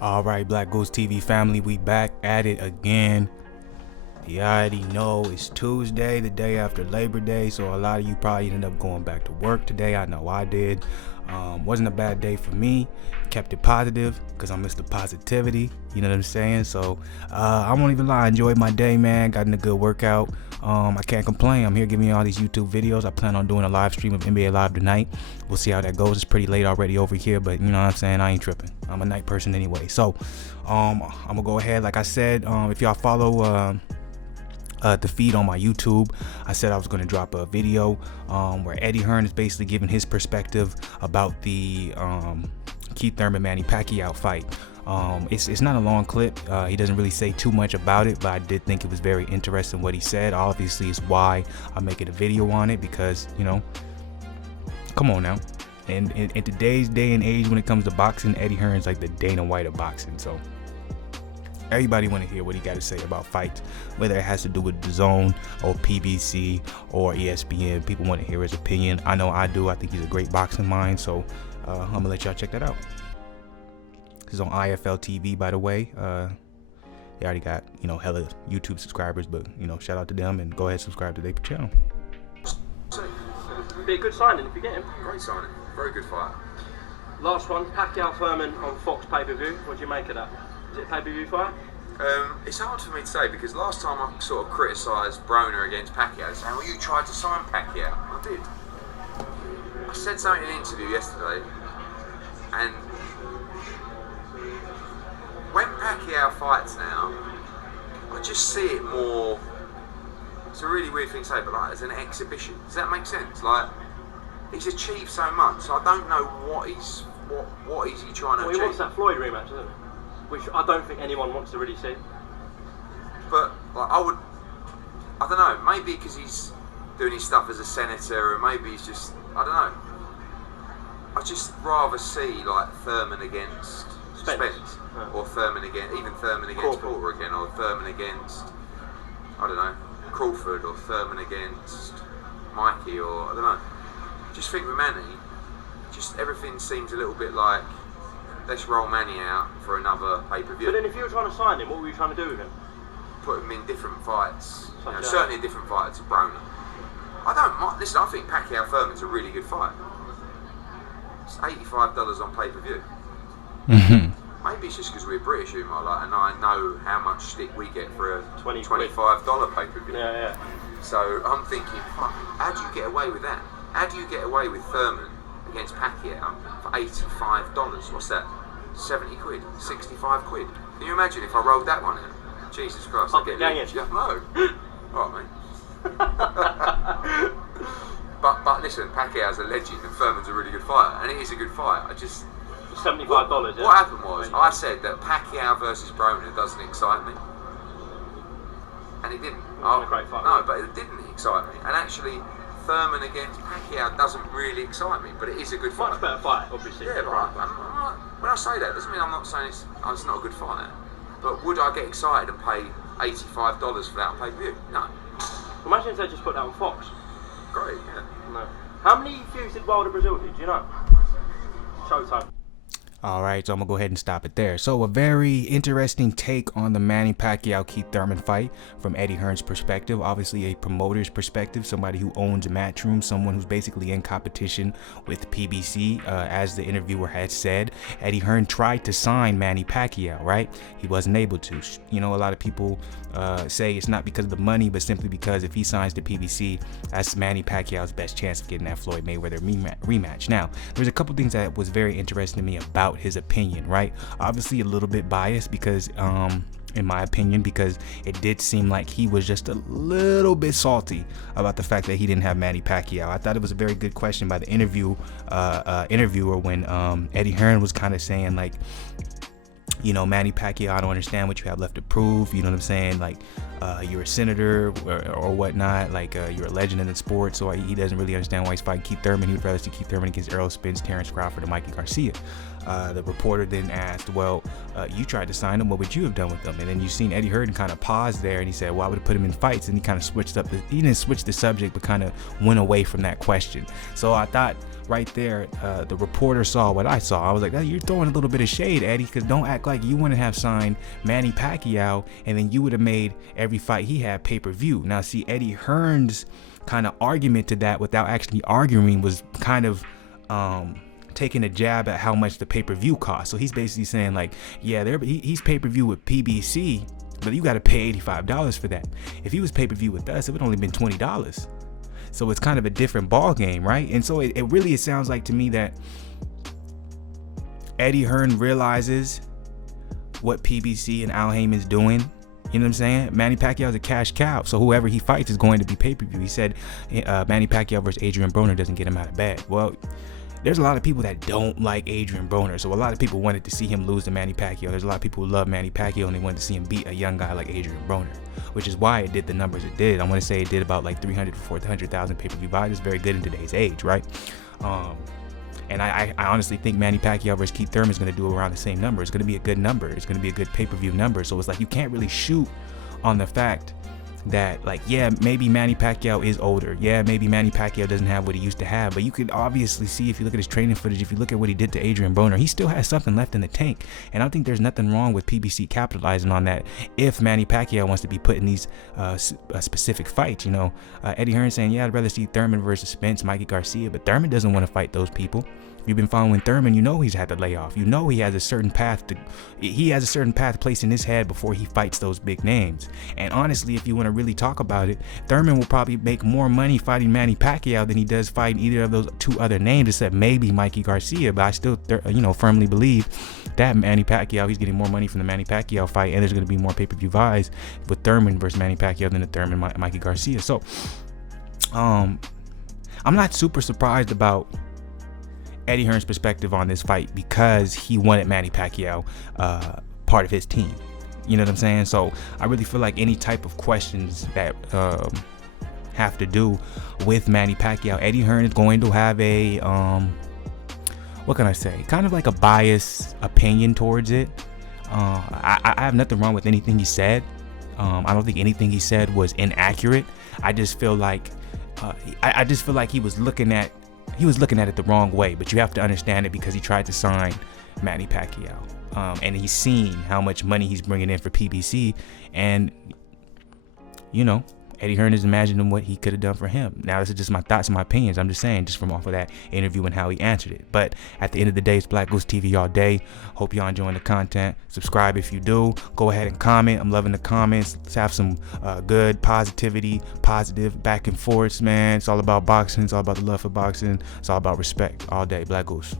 All right, BlakGooseTV family, we back at it again. You already know it's Tuesday, the day after Labor Day, so a lot of you probably ended up going back to work today. I know I did. Wasn't a bad day for me. Kept it positive because I'm Mr. Positivity. You know what I'm saying? So I won't even lie. I enjoyed my day, man. Got in a good workout. I can't complain. I'm here giving you all these YouTube videos. I plan on doing a live stream of NBA Live tonight. We'll see how that goes. It's pretty late already over here, but you know what I'm saying? I ain't tripping. I'm a night person anyway. So I'm gonna go ahead. Like I said, if y'all follow the feed on my YouTube, I said I was going to drop a video where Eddie Hearn is basically giving his perspective about the Keith Thurman Manny Pacquiao fight. It's not a long clip. He doesn't really say too much about it, but I did think it was very interesting what he said. Obviously, is why I'm making a video on it, because, you know, come on now. And in today's day and age, when it comes to boxing, Eddie Hearn's like the Dana White of boxing. So everybody want to hear what he got to say about fights, whether it has to do with DAZN or PBC or ESPN. People want to hear his opinion. I know I do. I think he's a great boxing mind. So I'm gonna let y'all check that out. This is on IFL TV, by the way. They already got, you know, hella YouTube subscribers, but, you know, shout out to them and go ahead and subscribe to their channel. Be a good signing if you get him. Great signing. Very good fight. Last one, Pacquiao Thurman on Fox pay-per-view. What do you make of that? Is it a pay-per-view fight? It's hard for me to say, because last time I sort of criticised Broner against Pacquiao, saying, well, you tried to sign Pacquiao. I did. I said something in an interview yesterday, and when Pacquiao fights now, I just see it more, it's a really weird thing to say, but like as an exhibition. Does that make sense? Like, he's achieved so much, so I don't know what is he trying to achieve. He wants that Floyd rematch, doesn't he? Which I don't think anyone wants to really see. But like, I don't know, maybe because he's doing his stuff as a senator, or maybe he's just, I don't know. I'd just rather see like Thurman against Spence. Or Thurman against Crawford. Porter again, or Thurman against, I don't know, Crawford, or Thurman against Mikey, or I don't know. Just think with Manny, just everything seems a little bit like, let's roll Manny out for another pay-per-view. But then if you were trying to sign him, what were you trying to do with him? Put him in different fights, you know, certainly a different fight to Broner. I don't mind, listen, I think Pacquiao Thurman's a really good fight. It's $85 on pay-per-view. Maybe it's just because we're British, and I know how much stick we get for a $25 pay-per-view. Yeah. So I'm thinking, fuck, how do you get away with that? How do you get away with Thurman against Pacquiao for $85? What's that? 70 quid? 65 quid? Can you imagine if I rolled that one in? Jesus Christ, I'd get it. No. Alright, mate. But listen, Pacquiao's a legend and Thurman's a really good fighter, and it is a good fight. I just... $75, yeah. What happened was, I said that Pacquiao versus Broner doesn't excite me. And it didn't. It wasn't a great fight. No, but it didn't excite me. And actually, Thurman against Pacquiao doesn't really excite me, but it is a good fight. Much better fight, obviously. Yeah, but I'm not, when I say that, doesn't mean I'm not saying it's not a good fight. But would I get excited and pay $85 for that on pay-per-view? No. Imagine if they just put that on Fox. Great, yeah. No. How many views did Wilder Brazil do? Do you know? Showtime. All right, so I'm gonna go ahead and stop it there. So a very interesting take on the Manny Pacquiao Keith Thurman fight from Eddie Hearn's perspective, obviously a promoter's perspective, somebody who owns a Matchroom, someone who's basically in competition with PBC. As the interviewer had said, Eddie Hearn tried to sign Manny Pacquiao, right? He wasn't able to. You know, a lot of people say it's not because of the money, but simply because if he signs to PBC, that's Manny Pacquiao's best chance of getting that Floyd Mayweather rematch. Now, there's a couple things that was very interesting to me about his opinion, right? Obviously a little bit biased because in my opinion, because it did seem like he was just a little bit salty about the fact that he didn't have Manny Pacquiao. I thought it was a very good question by the interviewer when Eddie Hearn was kind of saying like, you know, Manny Pacquiao, I don't understand what you have left to prove. You know what I'm saying? Like, you're a senator or whatnot. Like, you're a legend in the sport. So he doesn't really understand why he's fighting Keith Thurman. He would rather see Keith Thurman against Errol Spence, Terrence Crawford, and Mikey Garcia. The reporter then asked, well, you tried to sign him. What would you have done with him? And then you seen Eddie Hearn kind of pause there, and he said, well, I would have put him in fights. And he kind of switched up. He didn't switch the subject, but kind of went away from that question. So I thought right there, the reporter saw what I saw. I was like, oh, you're throwing a little bit of shade, Eddie, because don't act like you wouldn't have signed Manny Pacquiao and then you would have made every fight he had pay-per-view. Now, see, Eddie Hearn'S kind of argument to that without actually arguing was kind of taking a jab at how much the pay-per-view cost. So he's basically saying like, yeah, he's pay-per-view with PBC, but you got to pay $85 for that. If he was pay-per-view with us, it would only been $20. So it's kind of a different ball game, right? And so it sounds like to me that Eddie Hearn realizes what PBC and Al Heyman's doing. You know what I'm saying? Manny Pacquiao is a cash cow, so whoever he fights is going to be pay-per-view. He said Manny Pacquiao versus Adrian Broner doesn't get him out of bed. Well, there's a lot of people that don't like Adrian Broner, so a lot of people wanted to see him lose to Manny Pacquiao. There's a lot of people who love Manny Pacquiao and they wanted to see him beat a young guy like Adrian Broner, which is why it did the numbers it did. I want to say it did about like 300 to 400,000 pay-per-view buys. It's very good in today's age, right? And I honestly think Manny Pacquiao versus Keith Thurman is going to do around the same number. It's going to be a good number. It's going to be a good pay-per-view number. So it's like you can't really shoot on the fact that, like, yeah, maybe Manny Pacquiao is older. Yeah, maybe Manny Pacquiao doesn't have what he used to have. But you could obviously see, if you look at his training footage, if you look at what he did to Adrian Broner, he still has something left in the tank. And I think there's nothing wrong with PBC capitalizing on that if Manny Pacquiao wants to be put in these specific fights. You know, Eddie Hearn saying, yeah, I'd rather see Thurman versus Spence, Mikey Garcia. But Thurman doesn't want to fight those people. You've been following Thurman, you know he's had to lay off. You know he has a certain path placed in his head before he fights those big names. And honestly, if you want to really talk about it, Thurman will probably make more money fighting Manny Pacquiao than he does fighting either of those two other names, except maybe Mikey Garcia. But I still, firmly believe that Manny Pacquiao, he's getting more money from the Manny Pacquiao fight, and there's going to be more pay-per-view buys with Thurman versus Manny Pacquiao than the Thurman Mikey Garcia. So, I'm not super surprised about Eddie Hearn's perspective on this fight because he wanted Manny Pacquiao part of his team. You know what I'm saying? So I really feel like any type of questions that have to do with Manny Pacquiao, Eddie Hearn is going to have a what can I say? Kind of like a biased opinion towards it. I have nothing wrong with anything he said. I don't think anything he said was inaccurate. I just feel like he was looking at it the wrong way, but you have to understand it because he tried to sign Manny Pacquiao, and he's seen how much money he's bringing in for PBC, and Eddie Hearn is imagining what he could have done for him. Now, this is just my thoughts and my opinions. I'm just saying, just from off of that interview and how he answered it. But at the end of the day, it's BlakGooseTV all day. Hope y'all enjoying the content. Subscribe if you do. Go ahead and comment. I'm loving the comments. Let's have some good positivity, positive back and forths, man. It's all about boxing. It's all about the love for boxing. It's all about respect all day. Black Goose.